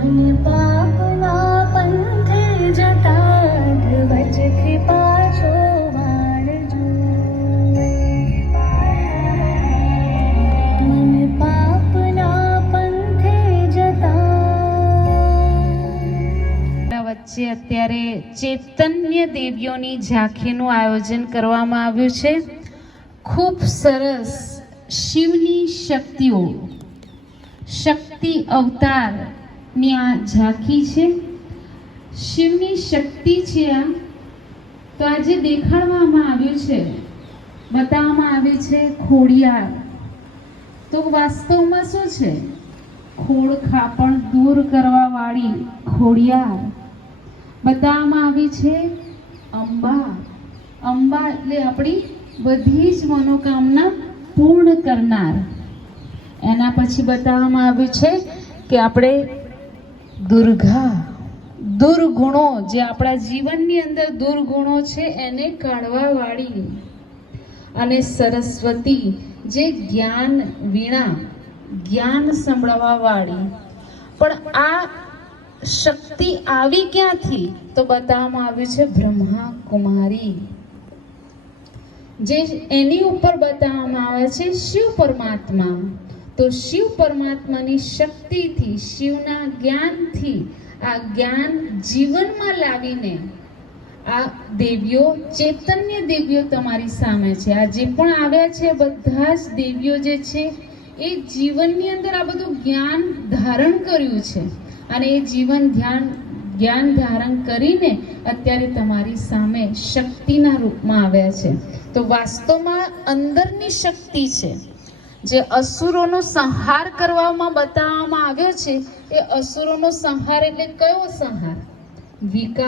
मन पापना पंथे जटाध वचથી પાછો વાળજો मन पापना पंथे जटा વચ્ચે અત્યારે ચૈતન્ય દેવીઓની ઝાંખીનું આયોજન કરવામાં આવ્યું છે. ખૂબ સરસ શિવની શક્તિઓ, શક્તિ અવતારની આ ઝાંખી છે. શિવની શક્તિ છે આ. તો આજે દેખાડવામાં આવ્યું છે, બતાવવામાં આવી છે ખોડિયાર. તો વાસ્તવમાં શું છે? ખોડ ખાપણ દૂર કરવા વાળી ખોડિયાર. બતાવવામાં આવી છે અંબા. અંબા એટલે આપણી બધી જ મનોકામના પૂર્ણ કરનાર. એના પછી બતાવવામાં આવ્યું છે કે આપણે દુર્ગા, દુર્ગુણો જે આપણા જીવનની અંદર દુર્ગુણો છે એને કાઢવા વાળી. અને સરસ્વતી જે જ્ઞાન વીણા, જ્ઞાન સંભળાવવા વાળી. પણ આ શક્તિ આવી ક્યાંથી? તો બતાવવામાં આવ્યું છે બ્રહ્મા કુમારી. જે એની ઉપર બતાવવામાં આવે છે શિવ પરમાત્મા. તો શિવ પરમાત્માની શક્તિથી, શિવના જ્ઞાનથી આ જ્ઞાન જીવનમાં લાવીને આ દેવીઓ, ચૈતન્ય દેવીઓ તમારી સામે છે. આ જે પણ આવ્યા છે બધા જ દેવીઓ જે છે એ જીવનની અંદર આ બધું જ્ઞાન ધારણ કર્યું છે અને એ જ્ઞાન ધારણ કરીને અત્યારે તમારી સામે શક્તિના રૂપમાં આવ્યા છે. તો વાસ્તવમાં અંદરની શક્તિ છે જે અસુરોનો સંહાર કરવામાં બતાવવામાં આવ્યો છે. એ અસુરોનો સંહાર એટલે કયો સંહાર? વિકાર